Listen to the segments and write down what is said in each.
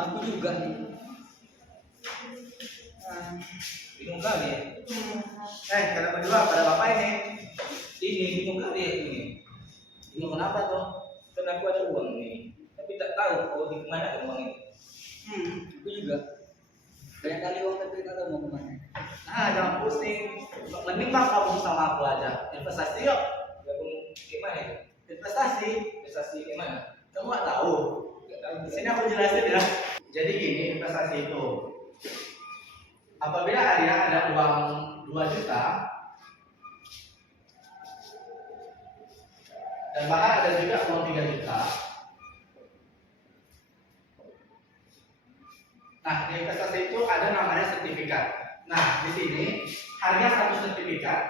Aku juga nih. Bingung kali ya. Kalian berdua pada bapak ini. Ini bingung kali ya ini. Bingung kenapa toh? Kan aku ada uang nih, tapi tak tahu di kemana kan uang ini. Aku juga banyak kali uang tapi tak tahu mau kemana. Jangan pusing. Mending bang gabung sama aku aja. Investasi yuk. Gabung gimana itu? Investasi. Investasi gimana? Kamu nggak tahu? Gak tahu. Di sini aku jelasin ya. Jadi gini investasi itu. Apabila Arya ada uang 2 juta dan bahkan ada juga uang 3 juta. Nah, di investasi itu ada namanya sertifikat. Nah, di sini harga satu sertifikat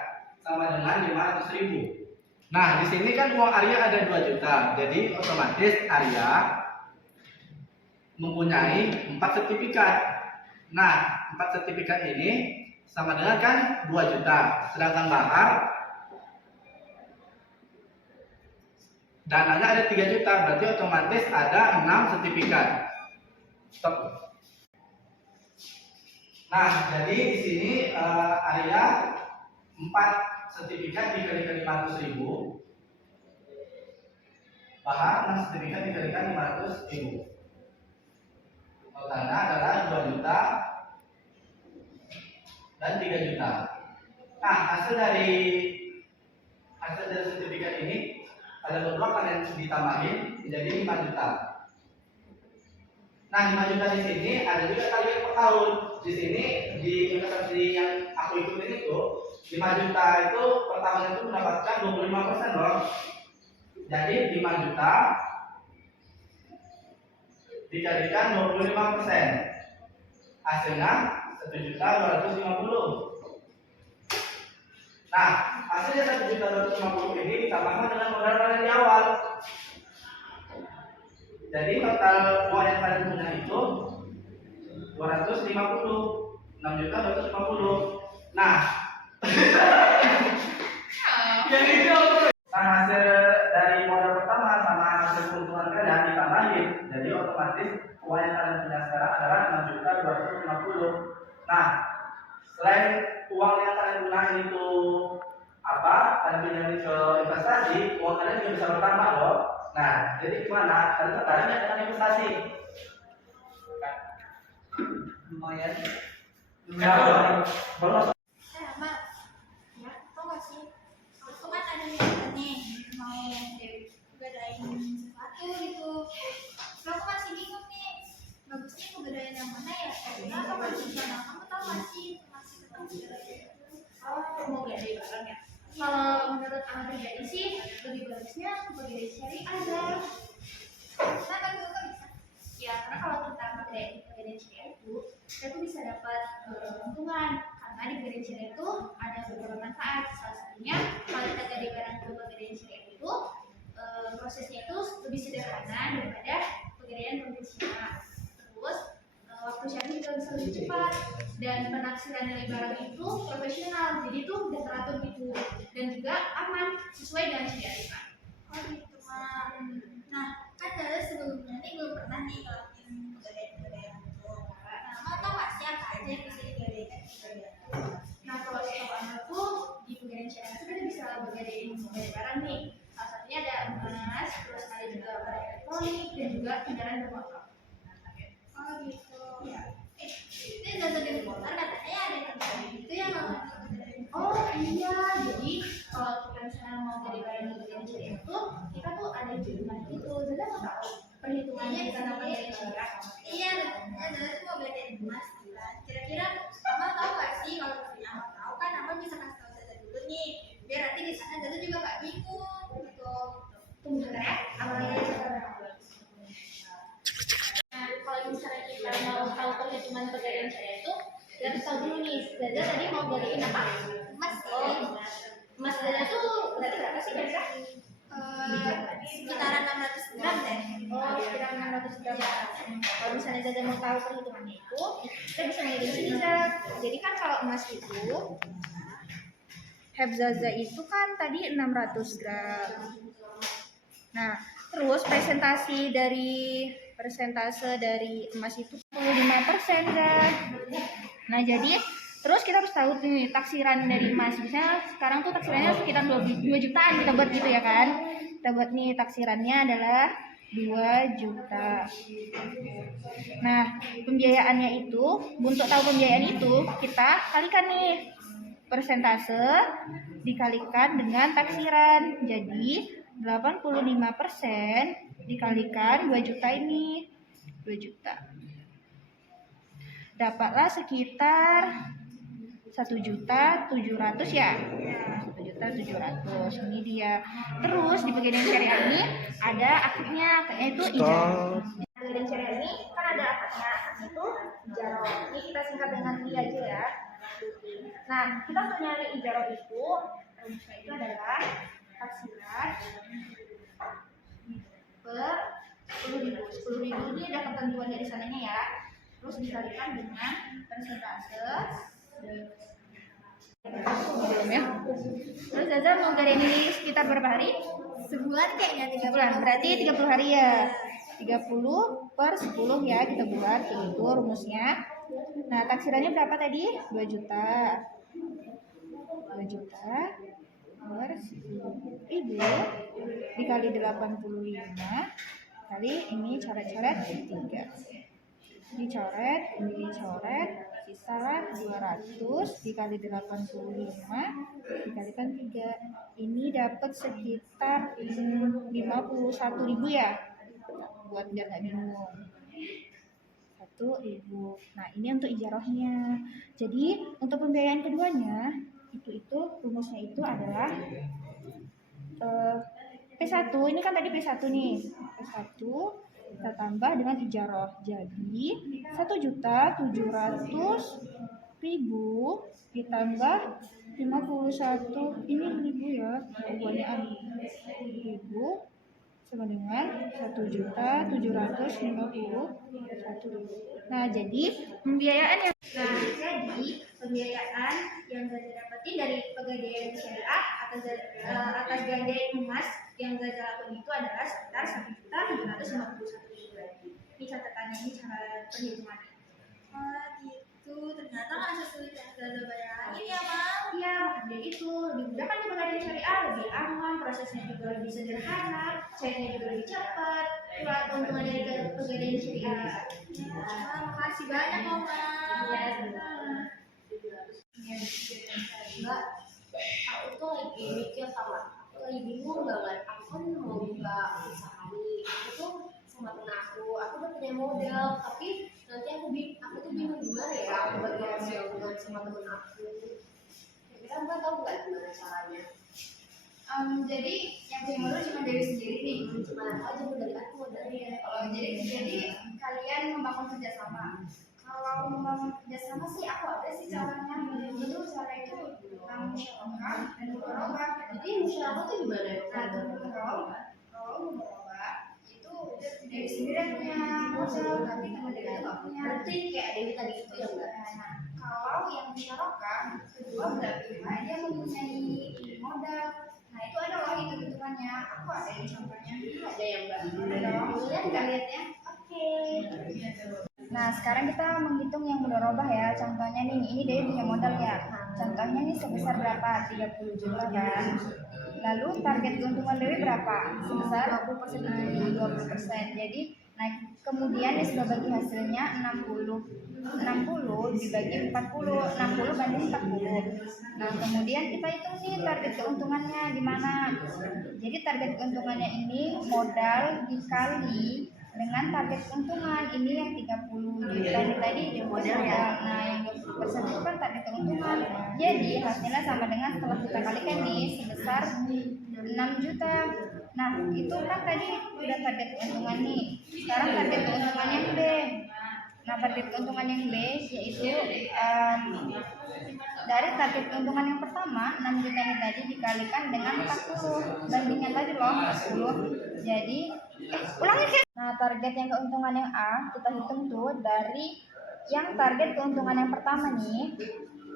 sama dengan 500.000. Nah, di sini kan uang Arya ada 2 juta. Jadi otomatis Arya mempunyai 4 sertifikat. Nah, 4 sertifikat ini sama dengan kan 2 juta. Sedangkan Bahar dananya ada 3 juta, berarti otomatis ada 6 sertifikat. Stop. Nah, jadi di sini Arya 4 sertifikat dikalikan 500.000. Bahar 6 sertifikat dikalikan 500.000. Totalnya adalah 2 juta dan 3 juta. Nah, hasil dari sertifikat ini kalian berdua kalian ditambahin menjadi 5 juta. Nah, 5 juta di sini ada juga target per tahun. Di sini di investasi yang aku ikutin itu 5 juta itu per tahun itu mendapatkan 25% loh. Jadi 5 juta dikalikan 25%. Hasilnya 1.250.000. Nah, hasilnya 1.250.000 ini ditambahkan dengan modal kalian di awal. Jadi total uang yang kalian punya itu 250, 6.250. Nah, hasil dari modal pertama sama hasil keuntungan kalian ditambahin. Jadi otomatis uang yang kalian punya sekarang adalah 6.250. Nah, selain uang yang kalian gunakan itu kalian pinjamin ke investasi, uang kalian juga bisa bertambah loh. Nah, jadi gimana? Kalian tertarik nggak dengan investasi? Lumayan. Baru Mak, ya, tau gak sih? Aku kan ada niatan nih mau bedain sesuatu gitu. Terus aku masih bingung nih, bagusnya aku bedain yang mana ya? Kenapa masih sama kamu tau gak sih? Masih tentang mau bedain barang ya? Kalau menurut aku pribadi sih lebih bagusnya aku bedain syariah aja. Kenapa gitu kok bisa? Ya karena kalau kita bedain syariah itu kita tuh bisa dapat keuntungan. Karena di pegadaian syariah itu ada beberapa manfaat. Salah satunya kalau kita gade barang ke pegadaian syariah itu prosesnya itu lebih sederhana daripada pegadaian konvensional. Terus waktu syariah juga bisa lebih cepat dan penaksiran nilai barang itu profesional. Jadi itu udah teratur gitu dan juga aman sesuai dengan syariah. Oh gitu Mak. Nah kan dari sebelumnya nih belum pernah nih ngelakuin pegadaian itu. Nah mau tau gak sih apa aja yang bisa digadaikan di pegadaian? Nah kalau setahu anakku di pegadaian syariah itu kita bisa begadaiin barang nih. Salah satunya ada emas, terus ada juga barang elektronik dan juga kendaraan bermotor. Oh gitu. Ya. Itu jasa dari motor katanya ada yang itu yang oh iya, jadi kalau kita misalnya mau jadi barang di pegadaian syariah itu kita tuh ada hitungan gitu. Jadi mau tahu perhitungannya kita namanya dari syariah. Iya, ya Zaza tuh mau bedain emas kan. Kira-kira Mama tahu gak sih kalau misalnya Mama tahu kan Mama bisa kasih tahu Zaza dulu nih. Biar nanti di sana Zaza juga gak bingung gitu. Tunggu sebentar ya. Nah, kalau misalnya kita mau tahu perhitungan pegadaian syariah itu, kita harus tahu dulu nih. Zaza tadi mau bedain apa? Emas. Oh, emas Zaza tuh berarti berapa sih kira-kira? Sekitaran 600 gram deh. Oh, sekitar 600 gram. Kalau misalnya Zaza mau tahu perhitungannya itu, kita bisa lihat di sini Zaza. Jadi kan kalau emas itu, heb Zaza itu kan tadi 600 gram. Nah, terus presentasi dari persentase dari emas itu 45% kan. Nah jadi terus kita harus tahu nih taksiran dari emas. Misalnya sekarang tuh taksirannya sekitar 2 jutaan kita buat gitu ya kan. Kita buat nih taksirannya adalah 2 juta. Nah pembiayaannya itu, untuk tahu pembiayaan itu kita kalikan nih persentase dikalikan dengan taksiran. Jadi 85% dikalikan 2 juta ini, 2 juta. Dapatlah sekitar 1.700.000 ya. 1.700.000. Ini dia. Terus di Pegadaian Syariah ini ada akadnya. Akadnya itu ijarah. Di Pegadaian Syariah ini kan ada akadnya. Akadnya itu ijarah. Ini kita singkat dengan I aja ya. Nah, kita untuk nyari ijarah itu rumusnya itu adalah taksiran per 10.000. 10.000 ini ada ketentuan dari sananya ya. Terus dikalikan dengan persentase. Ya. Terus Zaza mau gadaian ini sekitar berapa hari? Sebulan kayaknya 3 bulan. Berarti 30 hari ya. 30 per 10 ya kita buat kayak gitu rumusnya. Nah, taksirannya berapa tadi? 2 juta. 2 juta per 10.000 dikali 85 kali ini coret-coret 3. Dicoret, sisalah 200 dikali 85 dikalikan 3. Ini dapat sekitar 51.000 ya. Buat biar nggak bingung. 1.000. Nah, ini untuk ijarahnya. Jadi, untuk pembiayaan keduanya itu rumusnya itu adalah P1. Ini kan tadi P1 nih. P1 kita tambah dengan ijarah. Jadi 1.700.000 ditambah 51 ini 1.000 ya. Buahnya 1.000 sama dengan 1.751.000. Nah, jadi pembiayaan yang Zaza dapetin dari Pegadaian Syariah atas gadai emas yang Zaza lakukan itu adalah sekitar 1.751.000. Ini catatannya, ini cara perhitungannya. Oh gitu, ternyata nggak sesulit yang Zaza bayangin ya Mam. Iya, makanya itu lebih mudah kan di Pegadaian Syariah, lebih aman, prosesnya juga lebih sederhana, cairnya juga lebih cepat. Itulah keuntungan dari Pegadaian Syariah. Makasih banyak Om Mam. Iya, sama-sama. Mbak, aku tuh lagi mikir sama, aku lagi bingung banget. Aku kan mau buka usaha nih. Aku tuh sama temen aku udah punya modal, tapi nanti aku tuh bingung gimana ya aku bagi hasil dengan sama temen aku. Kira-kira Mbak tahu nggak gimana caranya? Jadi yang punya modal cuma dari sendiri nih. Cuma aku aja dari aku modalnya. Jadi kalian membangun kerjasama. Kalau membangun kerjasama sih aku ada sih caranya. Itu cara itu musyawarah dan mudharabah. Jadi musyawarah tuh gimana ya? Kalau mudharabah itu dari sendiri yang punya modal, tapi teman dari itu nggak punya. Berarti kayak Dewi tadi itu ya Mbak? Nah, kalau yang musyawarah kedua belah pihak dia mempunyai modal. Nah itu ada loh hitung-hitungannya. Aku ada yang contohnya. Ada yang Mbak? Ada dong. Lihat nggak lihatnya? Oke. Nah sekarang kita menghitung yang mudharabah ya. Contohnya nih, ini dia punya modal ya. Contohnya nih sebesar berapa? 30 juta kan. Lalu target keuntungan Dewi berapa? Sebesar 20%. 20%. Jadi nah kemudian dia sudah bagi hasilnya 60 dibagi 40, 60 banding 40. Nah kemudian kita hitung nih target keuntungannya gimana. Jadi target keuntungannya ini modal dikali dengan target keuntungan. Ini yang 30 juta ini tadi modal ya. Nah yang 20% itu kan target keuntungan. Jadi hasilnya sama dengan setelah kita kalikan nih sebesar 6 juta. Nah itu kan tadi udah target keuntungan nih. Sekarang target keuntungan yang B. Nah target keuntungan yang B yaitu dari target keuntungan yang pertama 6 juta ini tadi dikalikan dengan 40 bandingnya tadi loh 40. Jadi ulangi kan. Nah target yang keuntungan yang A kita hitung tuh dari yang target keuntungan yang pertama nih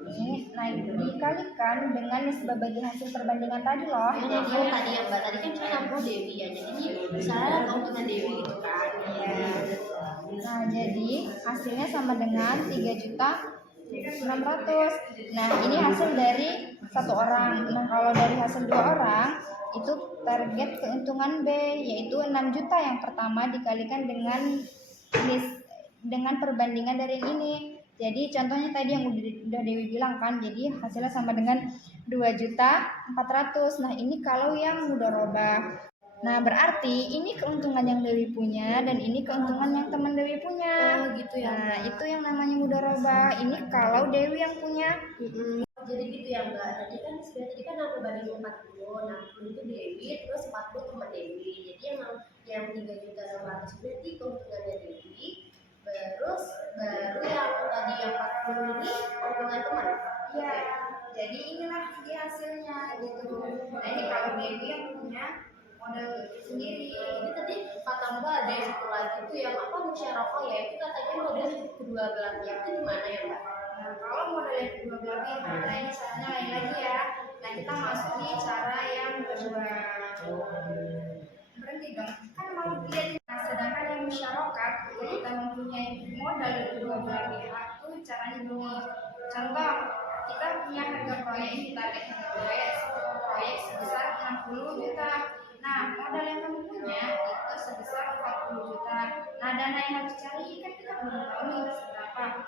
ini naik dikalikan dengan nisbah bagi hasil perbandingan tadi loh. Jadi tadi ya Mbak, tadi kan kita 60 Dewi ya, jadi ini misalnya keuntungan Dewi gitu kan. Ya. Nah, jadi hasilnya sama dengan 3.600.000. Nah, ini hasil dari satu orang. Nah, kalau dari hasil dua orang, itu target keuntungan B yaitu 6 juta yang pertama dikalikan dengan perbandingan dari yang ini. Jadi contohnya tadi yang udah Dewi bilang kan, jadi hasilnya sama dengan 2.400.000. Nah, ini kalau yang mudharabah. Nah, berarti ini keuntungan yang Dewi punya dan ini keuntungan yang teman Dewi punya. Oh gitu ya. Nah, itu yang namanya mudharabah. Ini kalau Dewi yang punya. Jadi gitu ya Mbak, tadi kan sebenarnya tadi kan aku banding 40, nah 40 itu Dewi, terus 40 teman Dewi. Jadi emang yang 3.600.000 berarti keuntungannya Dewi, terus baru yang tadi yang 40 ini keuntungan teman. Ya, jadi inilah dia hasilnya gitu. Nah, ini kalau Dewi yang punya modal sendiri. Jadi tadi kata Mbak ada yang satu lagi tuh yang apa musyarakah ya, itu katanya model kedua belah pihak itu gimana ya Mbak? Nah, kalau modal yang kedua belah pihak, nah ini caranya lain lagi ya. Nah, kita masuk di cara yang kedua. Berhenti dong, kan mau lihat. Nah, sedangkan yang musyarakah, kita mempunyai modal dari kedua belah pihak tuh caranya gini. Contoh, kita punya harga proyek ini, target harga proyek sebesar 60 juta. Nah, modal yang kamu punya itu sebesar 40 juta. Nah, dana yang harus cari kan kita belum tahu nih seberapa.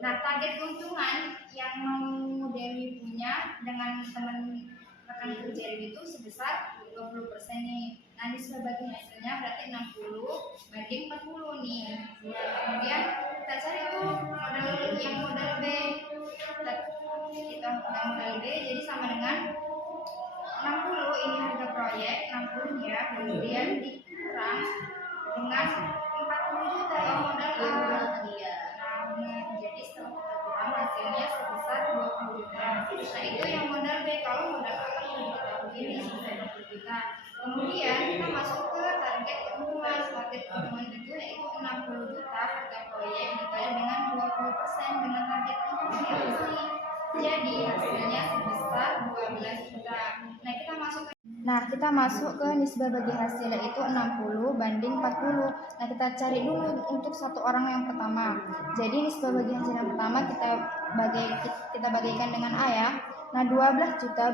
Nah, target keuntungan yang mau Dewi punya dengan teman rekan kerja Dewi itu sebesar 20% nih. Nah, nisbah bagi hasilnya berarti 60 banding 40 nih. Nah, kemudian kita cari tuh modal B. Kita modal B jadi sama dengan 60, ini harga proyek 60 ya, kemudian dikurang dengan 40 juta yang modal A. Nah, jadi setelah kita kurang hasilnya sebesar 20 juta. Nah, itu yang modal B. Kalau modal A kan udah kita tahu ini sebesar 20 juta. Kemudian kita masuk ke target keuntungan. Target keuntungan itu yaitu 60 juta harga proyek dikali dengan 20% dengan target keuntungan yang ini. Jadi hasilnya sebesar 12 juta. Nah, kita masuk ke nisbah bagi hasil yaitu 60 banding 40. Nah, kita cari dulu untuk satu orang yang pertama. Jadi nisbah bagi hasil yang pertama kita bagikan dengan A ya. Nah, 12 juta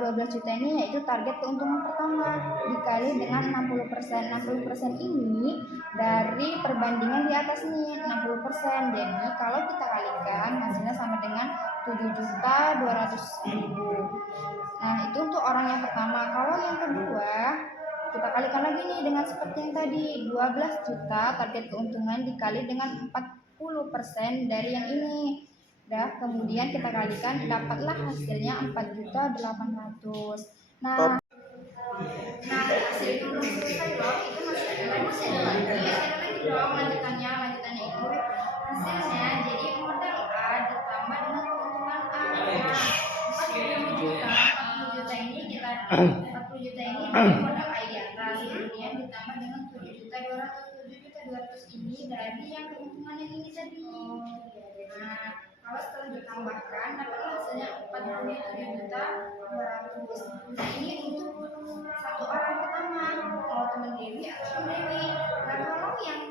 ini yaitu target keuntungan pertama dikali dengan 60%. 60% ini dari perbandingan di atas nih, 60%. Jadi kalau kita kalikan hasilnya sama dengan 7.200.000. Nah, itu untuk orang yang pertama. Kalau yang kedua, kita kalikan lagi nih dengan seperti yang tadi, 12 juta target keuntungan dikali dengan 40% dari yang ini. Kemudian kita kalikan, dapatlah hasilnya 4.800.000. Nah, hasil itu belum selesai loh, itu masih ada lagi dong lanjutannya itu hasilnya jadi modal A ditambah dengan keuntungan A. Nah, 40 juta ini dari modal A di atas, kemudian ditambah dengan 7.200.000 ini dari yang keuntungan yang ini tadi. Nah, kalau setelah ditambahkan dapatlah hasilnya 47.200.000. Nah, ini untuk satu orang pertama, mau teman Dewi atau Dewi. Nah, kalau yang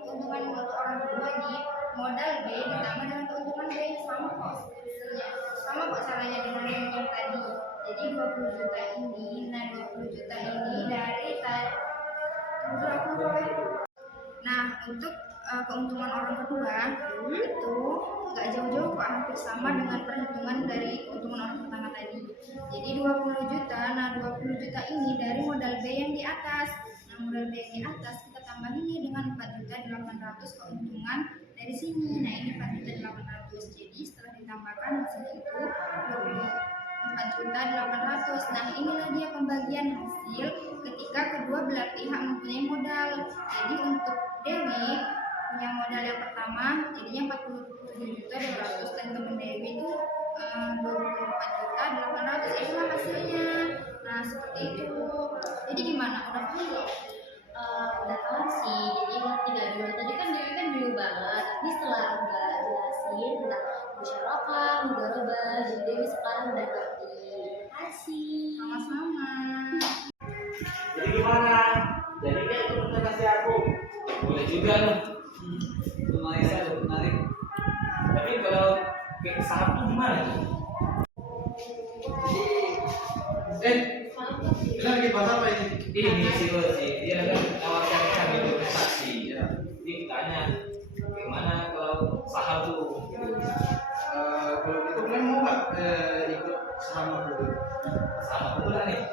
keuntungan untuk orang kedua nih, modal B ditambah dengan keuntungan B sama kok hasilnya. Sama kok caranya dengan yang tadi. Jadi 20 juta ini, nah 20 juta ini dari berapa proyek? Nah, untuk keuntungan orang kedua itu nggak jauh-jauh kok, hampir sama dengan perhitungan dari keuntungan orang pertama tadi. Jadi 20 juta, nah 20 juta ini dari modal B yang di atas. Nah, modal B yang di atas kita tambahin nih dengan 4.800.000 keuntungan dari sini. Nah, ini 4.800.000. Jadi setelah ditambahkan hasilnya itu 4.800.000. Nah, inilah dia pembagian hasil ketika kedua belah pihak mempunyai modal. Jadi untuk Dewi punya modal yang pertama jadinya 47.200.000 dan teman Dewi itu 24.800.000. Itulah hasilnya. Nah, seperti itu. Jadi gimana? Udah paham loh? Udah tahu sih, jadi ngerti gak dulu. Tadi kan Dewi kan dulu banget, tapi setelah Mbak jelasin tentang musyarakah, mudharabah. Jadi Dewi sekarang udah ngerti. Terima kasih. Sama-sama. Jadi gimana? Jadi kayak itu presentasi aku. Boleh juga loh. Lumayan saya menarik. Tapi kalau kayak saham tuh gimana tuh? Kita lagi bahas apa ini? Ini sih loh sih, dia kan tawarkan kami investasi. Ya. Jadi tanya, gimana kalau saham tuh? Kalau gitu kalian mau nggak ikut saham aku? Saham aku lah nih.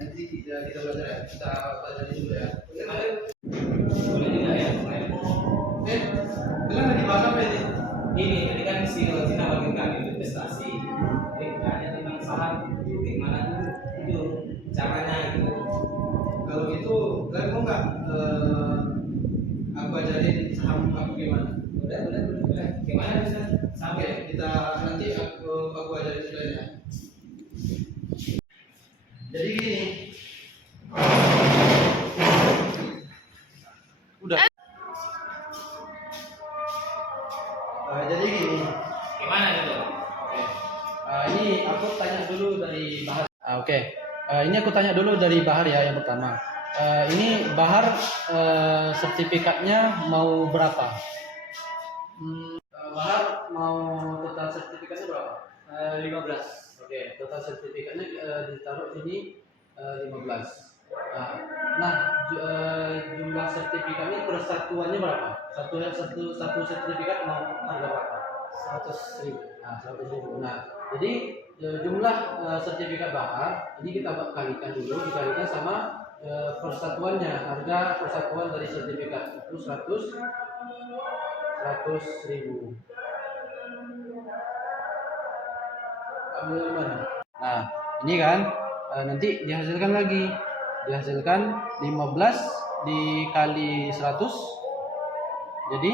Nanti kita belajar ya. Kita belajar dulu ya. Gimana? Boleh juga ya. Kalian lagi bahas apa ini? Ini tadi kan si Rozi nawarin kami investasi. Jadi tanya tentang saham itu gimana tuh? Itu caranya itu. Kalau gitu kalian mau nggak aku ajarin saham aku gimana? Boleh. Gimana bisa? Oke, Sampai kita nanti aku ajarin kalian ya. Jadi gini. Udah. Jadi gini. gimana itu? Ini aku tanya dulu dari Bahar. Oke. Ini aku tanya dulu dari Bahar ya yang pertama. Ini Bahar sertifikatnya mau berapa? Bahar mau total sertifikatnya berapa? 15. Oke, total sertifikatnya ditaruh sini 15. Jumlah sertifikatnya persatuannya berapa? Satu sertifikat mau harga berapa? 100.000. Nah, 100.000. Nah, jadi jumlah sertifikat Bahar ini kita kalikan dulu, dikalikan sama persatuannya, harga persatuan dari sertifikat itu 100.000. Ambil mana? Nah, ini kan nanti dihasilkan lagi. Dihasilkan 15 dikali 100 jadi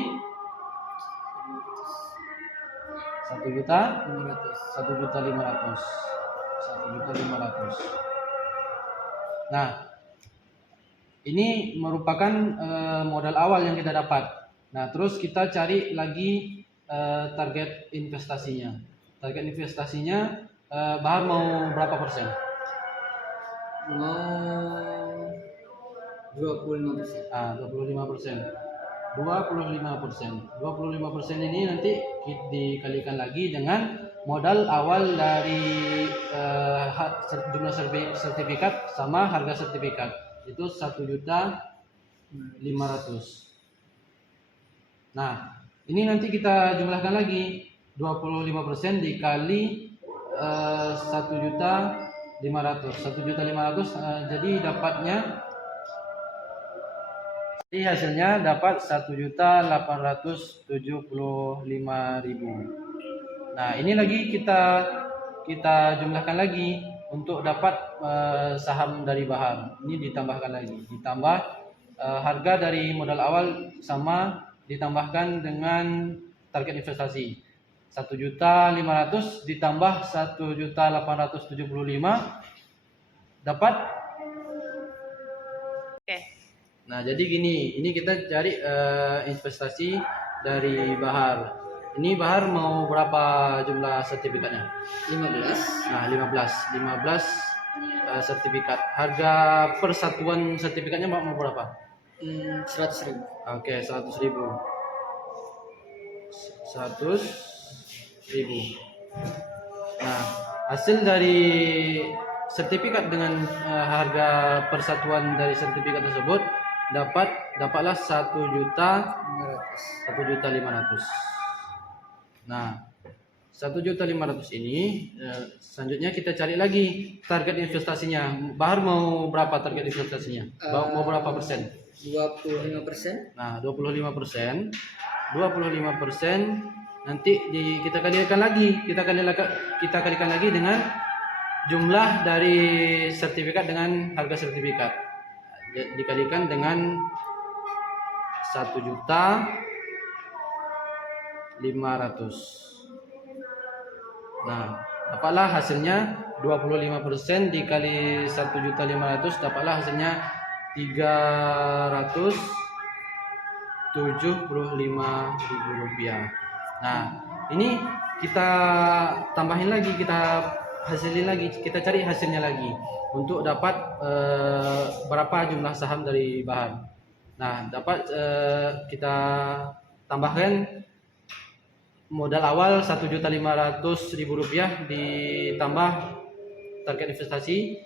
1.500.000. Nah, ini merupakan modal awal yang kita dapat. Nah, terus kita cari lagi target investasinya. Target investasinya Bahar mau berapa persen? Mau 25%. 25%. 25% ini nanti dikalikan lagi dengan modal awal dari jumlah sertifikat sama harga sertifikat itu 1.500.000. Nah, ini nanti kita jumlahkan lagi 25% dikali 1.500.000. 1.500.000 jadi dapatnya. Jadi hasilnya dapat 1.875.000. Nah, ini lagi kita jumlahkan lagi untuk dapat saham dari Bahar. Ini ditambahkan lagi, ditambah harga dari modal awal sama ditambahkan dengan target investasi 1.500.000 ditambah 1.875.000 dapat. Nah, jadi gini, ini kita cari investasi dari Bahar. Ini Bahar mau berapa jumlah sertifikatnya? 15. Nah, 15 sertifikat. Harga persatuan sertifikatnya mau berapa? 100.000. Oke, 100.000. 100.000. Nah, hasil dari sertifikat dengan harga persatuan dari sertifikat tersebut dapatlah 1.500.000. Nah, 1.500.000 ini selanjutnya kita cari lagi target investasinya. Bahar mau berapa target investasinya? Mau berapa persen? 25%. Nah, 25%. 25% nanti kita kalikan lagi. Kita kalikan lagi dengan jumlah dari sertifikat dengan harga sertifikat. Dikalikan dengan 1.500.000. Nah, dapatlah hasilnya 25% dikali 1.500.000 dapatlah hasilnya 375.000 rupiah. Nah, ini kita tambahin lagi, kita hasilin lagi, kita cari hasilnya lagi untuk dapat berapa jumlah saham dari Bahar. Nah, dapat kita tambahkan modal awal Rp1.500.000 ditambah target investasi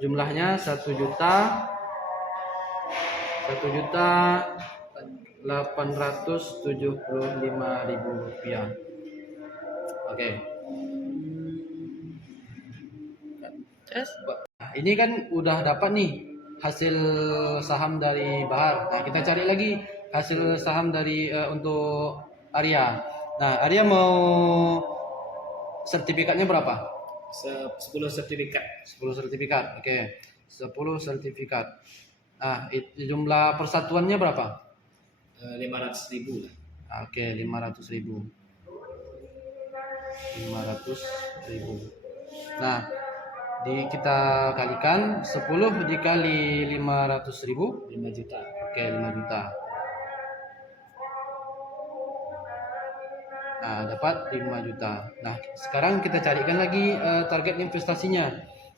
jumlahnya Rp1.875.000. Oke. Terus Nah, ini kan udah dapat nih hasil saham dari Bahar. Nah, kita cari lagi hasil saham dari untuk Arya. Nah, Arya mau sertifikatnya berapa? 10 sertifikat. 10 sertifikat. Oke. 10 sertifikat. Nah, jumlah persatuannya berapa? 500.000 lah. Oke, 500.000. 500.000. Nah, kita kalikan 10 dikali 500.000. 5 juta. Oke, 5 juta. Nah, dapat 5 juta. Nah, sekarang kita carikan lagi target investasinya.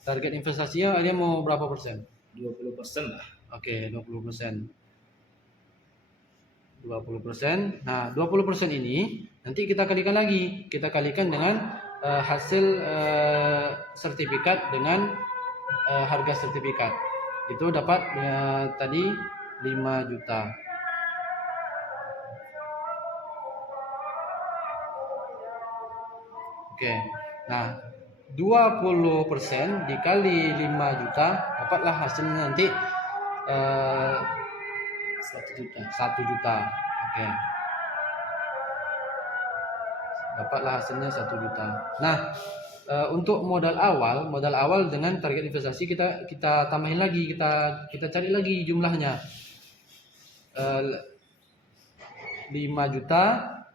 Target investasinya dia mau berapa persen? 20% lah. Oke, 20%. 20%. Nah, 20% ini nanti kita kalikan lagi. Kita kalikan dengan hasil sertifikat dengan harga sertifikat. Itu dapat tadi 5 juta. Oke. Nah, 20% dikali 5 juta dapatlah hasilnya nanti 1 juta. 1 juta. Oke. Dapatlah hasilnya 1 juta. Nah, untuk modal awal dengan target investasi kita tambahin lagi, kita cari lagi jumlahnya. 5 juta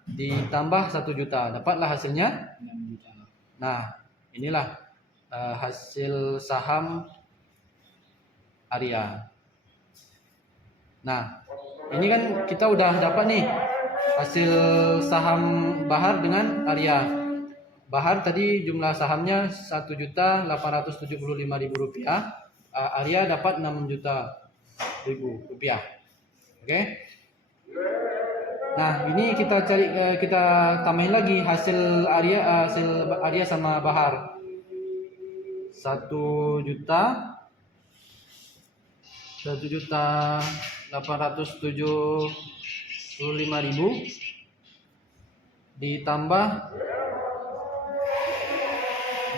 ditambah 1 juta, dapatlah hasilnya 6 juta. Nah, inilah hasil saham Arya. Nah, ini kan kita udah dapat nih hasil saham Bahar dengan Arya. Bahar tadi jumlah sahamnya Rp1.875.000. Arya dapat Rp6 juta. Oke. Nah, ini kita tambahin lagi hasil Arya sama Bahar. 1.875.000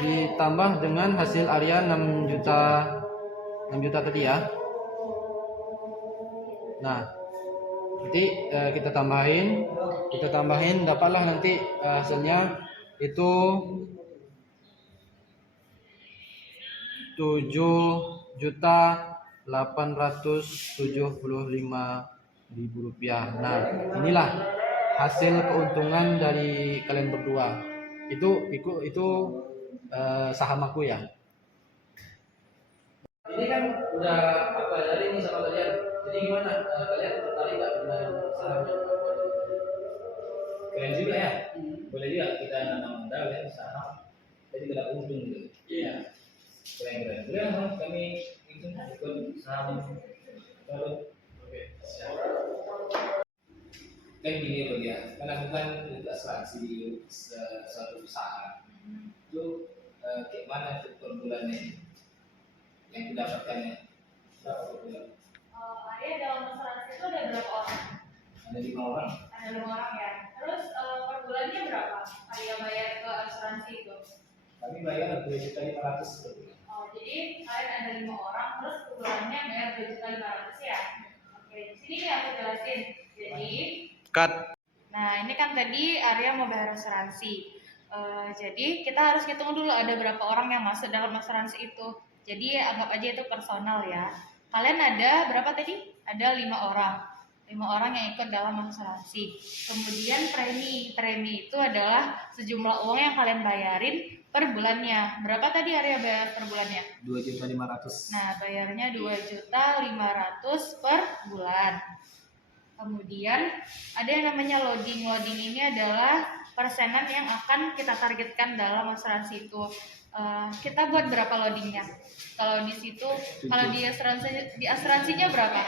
ditambah dengan hasil Arya 6 juta tadi ya. Nah, nanti kita tambahin dapatlah nanti hasilnya itu Rp7.875.000. Nah, inilah hasil keuntungan dari kalian berdua. Itu saham aku ya. Ini kan udah apa dari ini sama kalian. Jadi gimana? Kalian tertarik nggak dengan sahamnya? Keren juga ya. Boleh juga kita nanam modal ya saham. Jadi tidak untung gitu. Iya. Keren. Boleh lah kami ikut saham. Oke, siap. Kan gini loh ya, kan aku kan asuransi di suatu perusahaan. Itu kayak mana tuh per bulannya yang didapatkannya berapa per bulan? Arya dalam asuransi itu ada berapa orang? Ada 5 orang. Ada 5 orang ya. Terus per bulannya berapa? Arya bayar ke asuransi itu? Kami bayar Rp2.500.000 per bulan. Oh, jadi kalian ada 5 orang, terus per bulannya bayar Rp2.500.000 ya? Oke, di sini nih aku jelasin. Jadi, nah ini kan tadi Arya mau bayar asuransi. Jadi kita harus hitung dulu ada berapa orang yang masuk dalam asuransi itu. Jadi anggap aja itu personal ya. Kalian ada berapa tadi? Ada 5 orang. 5 orang yang ikut dalam asuransi. Kemudian premi itu adalah sejumlah uang yang kalian bayarin per bulannya. Berapa tadi Arya bayar per bulannya? Rp2.500.000. Nah, bayarnya Rp2.500.000 per bulan. Kemudian ada yang namanya loading. Loading ini adalah persenan yang akan kita targetkan dalam asuransi itu. Kita buat berapa loadingnya? Kalau di situ, kalau di asuransinya berapa?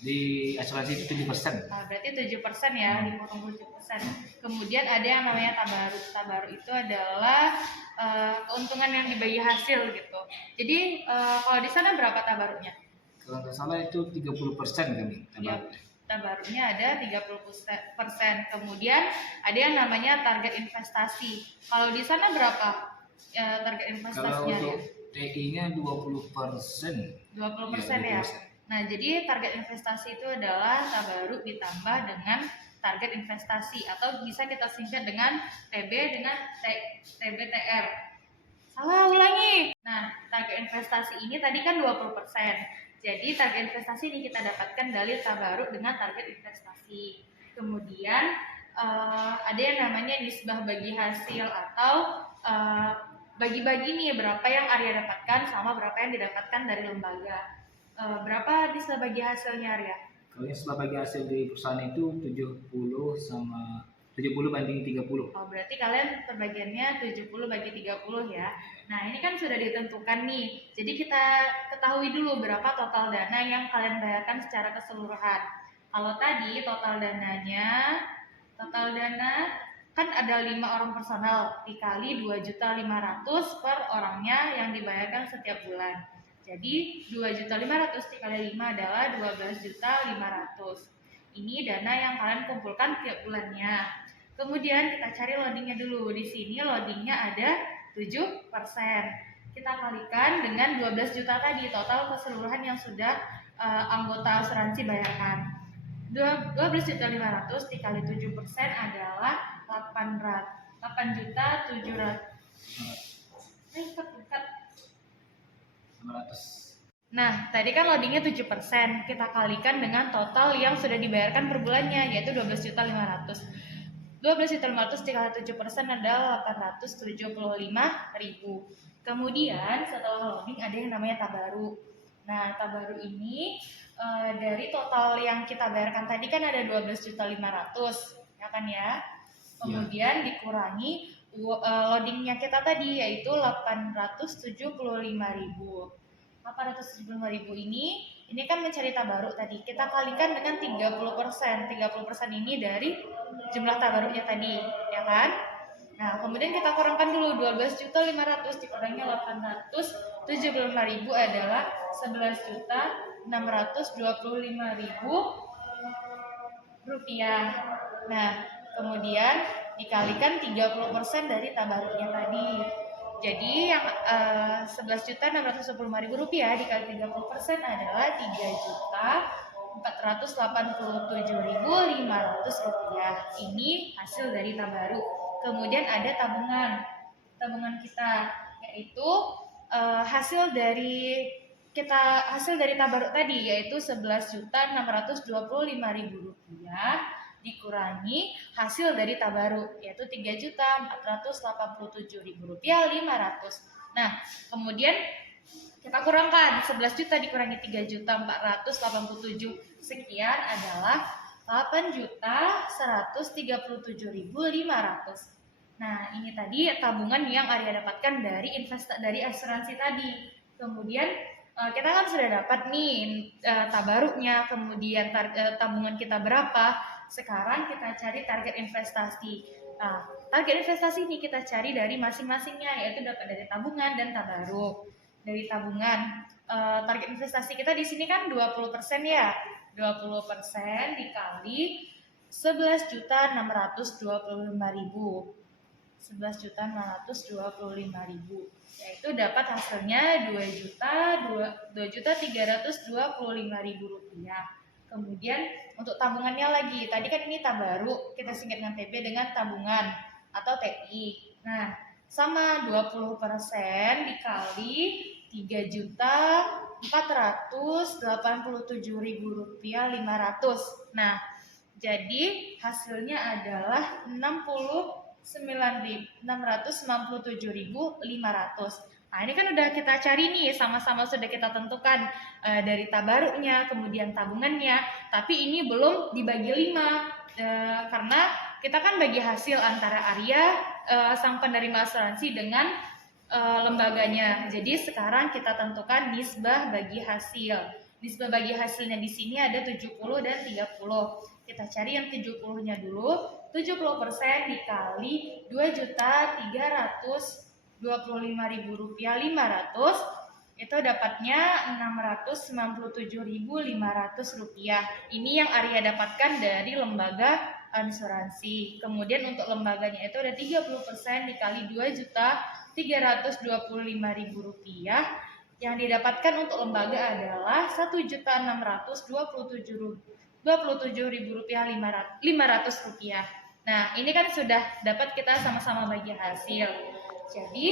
Di asuransi itu 7%. Berarti 7% ya, dipotong 7%. Kemudian ada yang namanya tabarut. Tabarut itu adalah keuntungan yang dibagi hasil gitu. Jadi kalau di sana berapa tabarutnya? Kalau nggak salah itu 30% kami. Ya, tabarutnya ada 30%. Kemudian ada yang namanya target investasi. Kalau di sana berapa target Kalau investasinya? untuk TI-nya 20%. 20% ya. Nah, jadi target investasi itu adalah tabarut ditambah dengan target investasi atau bisa kita singkat dengan TB dengan TBTR. Salah, ulangi. Nah, target investasi ini tadi kan 20%. Jadi target investasi ini kita dapatkan dari tabarut dengan target investasi. Kemudian ada yang namanya nisbah bagi hasil atau bagi-bagi nih berapa yang Arya dapatkan sama berapa yang didapatkan dari lembaga. Berapa nisbah bagi hasilnya, Arya? Kalau nisbah bagi hasil di perusahaan itu 70 banding 30. Oh, berarti kalian perbagiannya 70 bagi 30 ya. Nah, ini kan sudah ditentukan nih. Jadi kita ketahui dulu berapa total dana yang kalian bayarkan secara keseluruhan. Kalau tadi total dana kan ada 5 orang personal dikali 2.500.000 per orangnya yang dibayarkan setiap bulan. Jadi 2.500.000 dikali 5 adalah 12.500.000. Ini dana yang kalian kumpulkan tiap bulannya. Kemudian kita cari loadingnya dulu. Di sini loadingnya ada 7%. Kita kalikan dengan 12 juta tadi, total keseluruhan yang sudah anggota asuransi bayarkan. 12.500.000 dikali 7% adalah 8.700.000. Nah, tadi kan loadingnya 7%, kita kalikan dengan total yang sudah dibayarkan per bulannya, yaitu 12.500.000. 12.500.000 dikali 7% adalah 875.000. Kemudian setelah loading ada yang namanya tabarut. Nah, tabarut ini dari total yang kita bayarkan tadi kan ada 12.500.000, ya kan ya? Kemudian dikurangi loadingnya kita tadi yaitu 875.000. 875.000 ini kan mencari tabarut tadi. Kita kalikan dengan 30%. 30% ini dari jumlah tabarutnya tadi, ya kan? Nah, kemudian kita kurangkan dulu 12.500.000 dikurangi 875.000 adalah 11.625.000 rupiah. Nah, kemudian dikalikan 30% dari tabarutnya tadi. Jadi yang 11.625.000 rupiah dikali 30% adalah 3.487.500 rupiah. Ini hasil dari tabarut. Kemudian ada tabungan kita, yaitu hasil dari tabarut tadi yaitu 11.625.000 rupiah dikurangi hasil dari tabarut yaitu 3.487.500 rupiah. Nah, kemudian kita kurangkan 11 juta dikurangi 3.487 sekian adalah 8.137.500. Nah, ini tadi tabungan yang Arya dapatkan dari asuransi tadi. Kemudian kita kan sudah dapat nih tabarutnya, kemudian tabungan kita berapa. Sekarang kita cari target investasi. Nah, target investasi ini kita cari dari masing-masingnya, yaitu dapat dari tabungan dan tabarut. Dari tabungan, target investasi kita di sini kan 20% ya. 20% dikali 11.625.000. 11.625.000, yaitu dapat hasilnya 2.325.000 rupiah. Kemudian untuk tabungannya lagi, tadi kan ini tabarut, kita singkat dengan TB dengan tabungan atau TI. Nah, sama 20% dikali 3.487.500 rupiah. Nah, jadi hasilnya adalah 697.500. Nah, ini kan udah kita cari nih, sama-sama sudah kita tentukan dari tabaruknya, kemudian tabungannya, tapi ini belum dibagi 5 karena kita kan bagi hasil antara Arya sang penerima asuransi dengan lembaganya. Jadi sekarang kita tentukan nisbah bagi hasil. Nisbah bagi hasilnya di sini ada 70 dan 30. Kita cari yang 70-nya dulu. 70% dikali 2.325.000 rupiah 500 itu dapatnya 697.500 rupiah. Ini yang Arya dapatkan dari lembaga asuransi. Kemudian untuk lembaganya itu ada 30% dikali 2.325.000 rupiah. Yang didapatkan untuk lembaga adalah 1.627.000 rupiah 500 rupiah. Nah, ini kan sudah dapat kita sama-sama bagi hasil. Jadi,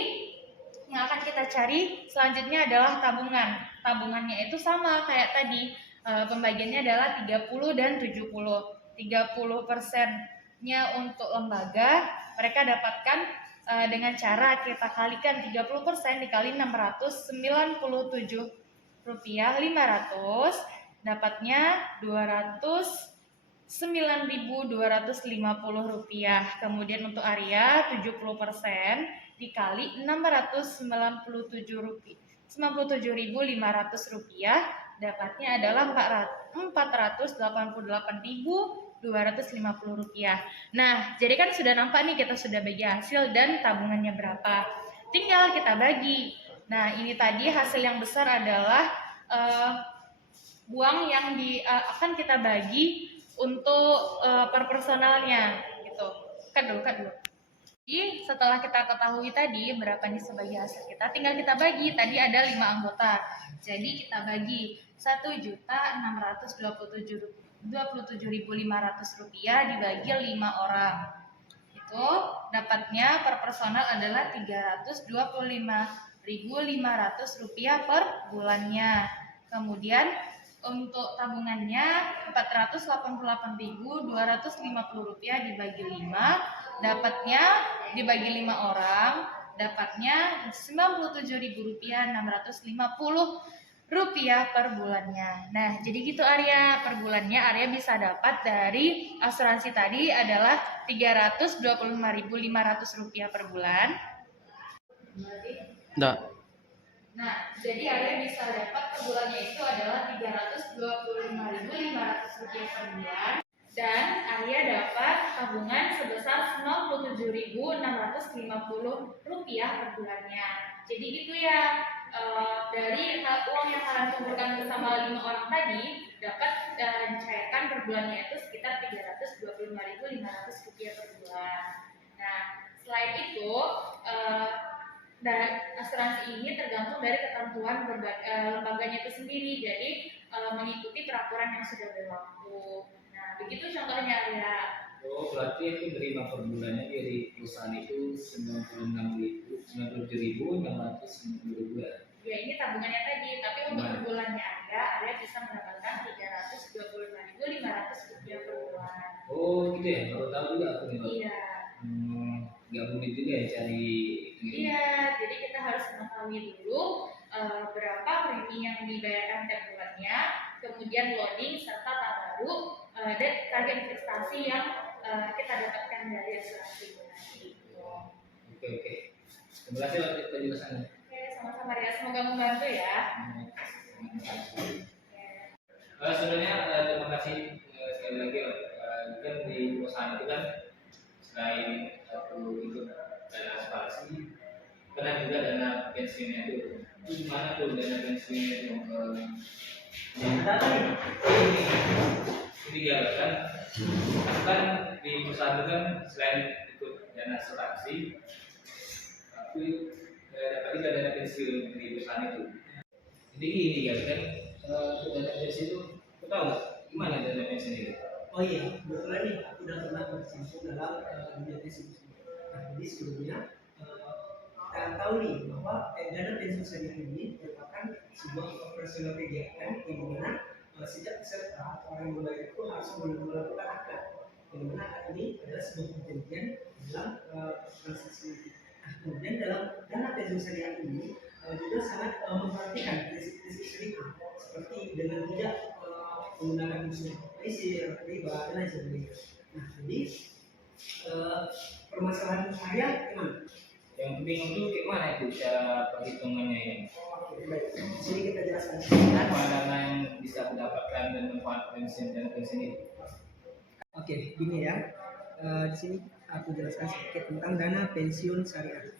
yang akan kita cari selanjutnya adalah tabungan. Tabungannya itu sama kayak tadi. Pembagiannya adalah 30 dan 70. 30%-nya untuk lembaga, mereka dapatkan dengan cara kita kalikan 30% dikali 697 rupiah 500, dapatnya 209.250 rupiah. Kemudian untuk Arya 70% dikali 697.500 rupiah, dapatnya adalah 488.250 rupiah. Nah, jadi kan sudah nampak nih kita sudah bagi hasil dan tabungannya berapa. Tinggal kita bagi. Nah, ini tadi hasil yang besar adalah uang yang akan kita bagi untuk per personalnya gitu. Cut dulu. Jadi setelah kita ketahui tadi berapa nih sebagai hasil kita, tinggal kita bagi. Tadi ada 5 anggota. Jadi kita bagi 1.627.500 rupiah dibagi 5 orang. Itu dapatnya per personal adalah 325.500 rupiah per bulannya. Kemudian untuk tabungannya 488.250 rupiah dibagi 5, dapatnya dibagi 5 orang, dapatnya 97.650 rupiah per bulannya. Nah, jadi gitu Arya, per bulannya Arya bisa dapat dari asuransi tadi adalah 325.500 rupiah per bulan. Enggak. Nah, jadi Arya bisa dapat per bulannya itu adalah 325.500 rupiah per bulan. Dan Arya dapat tabungan sebesar 97.650 rupiah per bulannya. Jadi gitu ya, dari uang yang kalian kumpulkan bersama 5 orang tadi dapat dicairkan per bulannya itu sekitar 325.500 rupiah per bulan. Nah, selain itu dan asuransi ini tergantung dari ketentuan lembaganya itu sendiri, jadi mengikuti peraturan yang sudah berlaku. Nah, begitu contohnya Arya. Oh, berarti aku terima per bulannya dari perusahaan itu 97.650 ya? Ya, ini tabungannya tadi, tapi untuk per bulannya Arya bisa mendapatkan 325.500 rupiah per bulan. Oh, gitu ya? Baru tahu juga aku nih. Iya. Nggak rumit juga ya cari. Iya, jadi kita harus mengetahui dulu berapa premi yang dibayarkan tiap bulannya, kemudian loading serta tabaruk dan target investasi yang kita dapatkan dari asuransi. Oke. Terima kasih waktu penjelasannya. Oke, sama-sama ya. Semoga membantu ya. Sebenarnya terima kasih sekali lagi. Kan di perusahaan itu kan selain aku ikut dana asuransi, karena juga dana pensiunnya itu gimana tuh dana pensiunnya itu? Ini dia kan di perusahaan itu kan selain ikut dana asuransi, aku dapat juga dana pensiun di perusahaan itu. Jadi gini kan untuk dana pensiun itu, aku tahu nggak gimana dana pensiun itu? Oh iya, kebetulan nih aku udah pernah berkecimpung dalam dunia pensiun. Nah, jadi sebelumnya kita tahu nih bahwa dana pensiun senior ini merupakan sebuah operasional kegiatan yang dimana sejak peserta atau orang yang membayar itu harus melakukan akad. Yang mana akad ini adalah sebuah perjanjian dalam transaksi. Nah, kemudian dalam dana pensiun senior ini sangat memperhatikan prinsip-prinsip syariah seperti dengan tidak menggunakan unsur maisir, riba dan lain sebagainya. Nah, jadi permasalahan Arya gimana? Yang bingung tuh gimana itu cara perhitungannya ini? Oke, baik. Di sini kita jelaskan. Apa dana yang bisa mendapatkan dan manfaat pensiun dan pensiun itu? Oke, gini ya. Di sini aku jelaskan sedikit tentang dana pensiun syariah.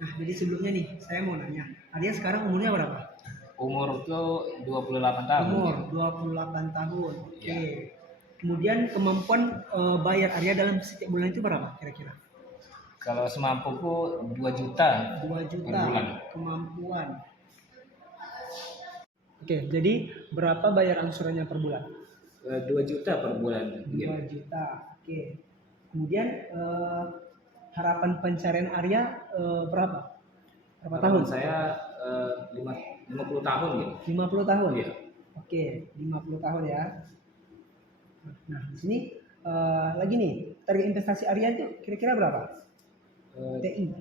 Nah, jadi sebelumnya nih, saya mau nanya, Arya sekarang umurnya berapa? Umur tuh 28 tahun. Umur 28 tahun. Oke. Ya. Kemudian kemampuan bayar Arya dalam setiap bulan itu berapa kira-kira? Kalau semampuku 2 juta 2 juta per bulan. kemampuan. Oke, jadi berapa bayar angsurannya per bulan? 2 juta per bulan. 2 juta. Oke. Kemudian harapan pencarian Arya berapa? Berapa tahun? Saya 50 tahun gitu. 50 tahun. Iya. Oke, 50 tahun ya. Nah, di sini lagi nih, target investasi Arya itu kira-kira berapa? TI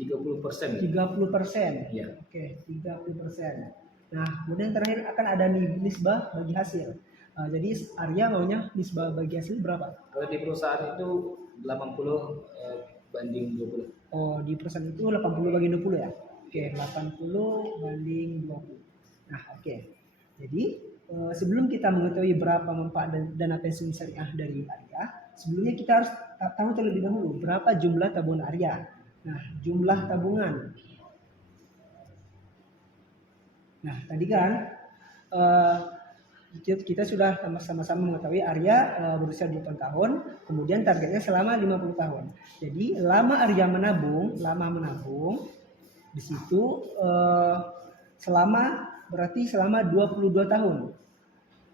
30%. 30%. Iya. Oke, 30%. Nah, kemudian terakhir akan ada nisbah bagi hasil. Jadi Arya maunya nisbah bagi hasil berapa? Kalau di perusahaan itu 80 banding 20. Oh, di perusahaan itu 80 bagi 20 ya? Oke, 80 banding 20. Nah, oke. Jadi sebelum kita mengetahui berapa manfaat dana pensiun syariah dari Arya, sebelumnya kita harus tahu terlebih dahulu berapa jumlah tabungan Arya. Nah, jumlah tabungan. Nah, tadi kan kita sudah sama-sama mengetahui Arya berusia 8 tahun, kemudian targetnya selama 50 tahun. Jadi, lama Arya menabung di situ berarti selama 22 tahun.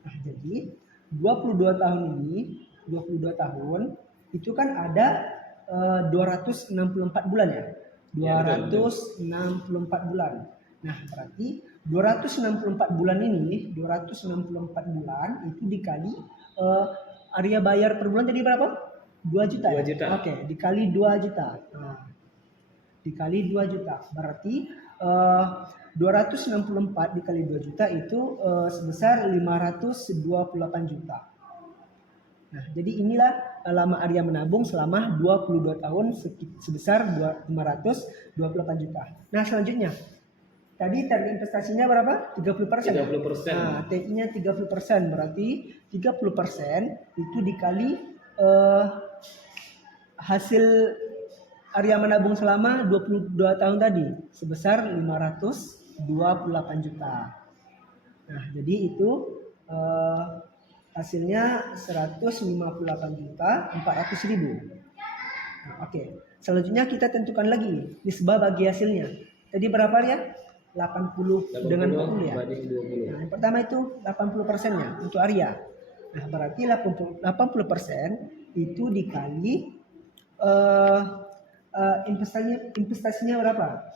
Nah, jadi 22 tahun itu kan ada 264 bulan ya. 264 bulan. Nah, berarti 264 bulan itu dikali Arya bayar per bulan tadi berapa? 2 juta. 2 juta. Oke, dikali 2 juta. Nah, dikali 2 juta. Berarti 264 dikali 2 juta itu sebesar 528 juta. Nah, jadi inilah lama Arya menabung selama 22 tahun sebesar 528 juta. Nah, selanjutnya tadi target investasinya berapa? 30%. 30%. Nah, TI-nya 30%, berarti 30% itu dikali hasil Arya menabung selama 22 tahun tadi sebesar 528 juta. Nah, jadi itu hasilnya 158 juta 400 ribu. Nah, oke. Selanjutnya kita tentukan lagi nisbah bagi hasilnya. Tadi berapa ya? 80 dengan 40 ya. Nah, yang pertama itu 80%-nya untuk Arya. Nah, berarti 80% itu dikali investasinya berapa?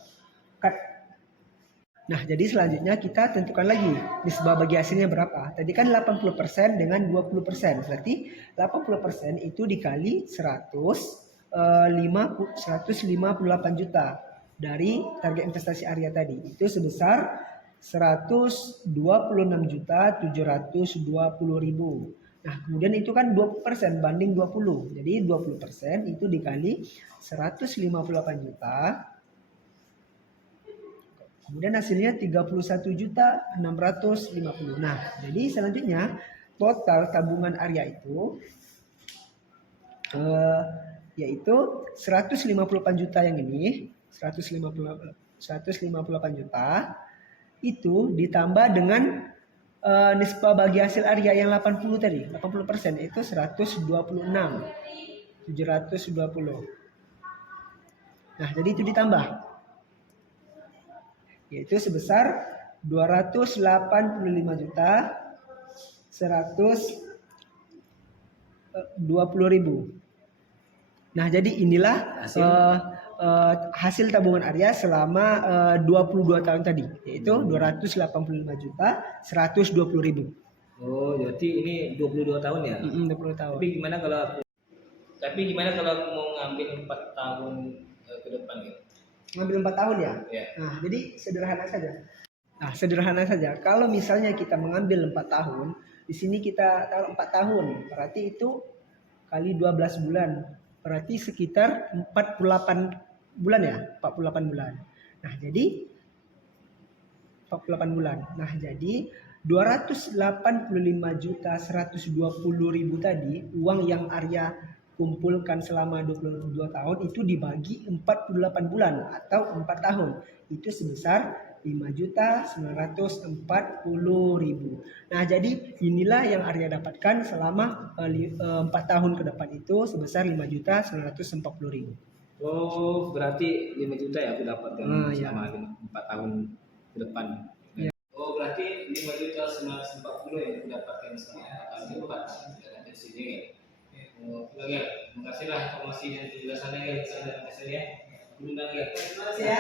Nah, jadi selanjutnya kita tentukan lagi nisbah bagi hasilnya berapa. Tadi kan 80% dengan 20%. Berarti 80% itu dikali 158 juta dari target investasi Arya tadi. Itu sebesar 126.720.000. Nah, kemudian itu kan 20% banding 20. Jadi 20% itu dikali 158 juta. Kemudian hasilnya 31.650. Nah, jadi selanjutnya total tabungan Arya itu yaitu 158 juta yang ini, 158 juta itu ditambah dengan nisbah bagi hasil Arya yang 80 tadi, 80% itu 126.720. Nah, jadi itu ditambah yaitu sebesar 285.120.000. Nah, jadi inilah hasil tabungan Arya selama 22 tahun tadi, yaitu 285.120.000. Oh, jadi ini 22 tahun ya? 20 tahun. Tapi gimana kalau aku mau ngambil 4 tahun ke depan gitu? ngambil 4 tahun ya. Iya. Nah, jadi sederhana saja. Nah, sederhana saja. Kalau misalnya kita mengambil 4 tahun, di sini kita taruh 4 tahun, berarti itu kali 12 bulan. Berarti sekitar 48 bulan ya, 48 bulan. Nah, jadi 48 bulan. Nah, jadi 285.120.000 tadi uang yang Arya kumpulkan selama 22 tahun itu dibagi 48 bulan atau 4 tahun. Itu sebesar 5.940.000. Nah, jadi inilah yang Arya dapatkan selama 4 tahun ke depan itu sebesar 5.940.000. Oh, berarti 5 juta ya aku dapatkan Iya. selama 4 tahun ke depan. Oh, berarti 5.940 yang aku dapatkan selama 4 tahun ke depan. Dari sini ya. Oh, oke, ya. Terima kasih lah informasi dan penjelasannya ya. Saya ya. Terima kasih ya.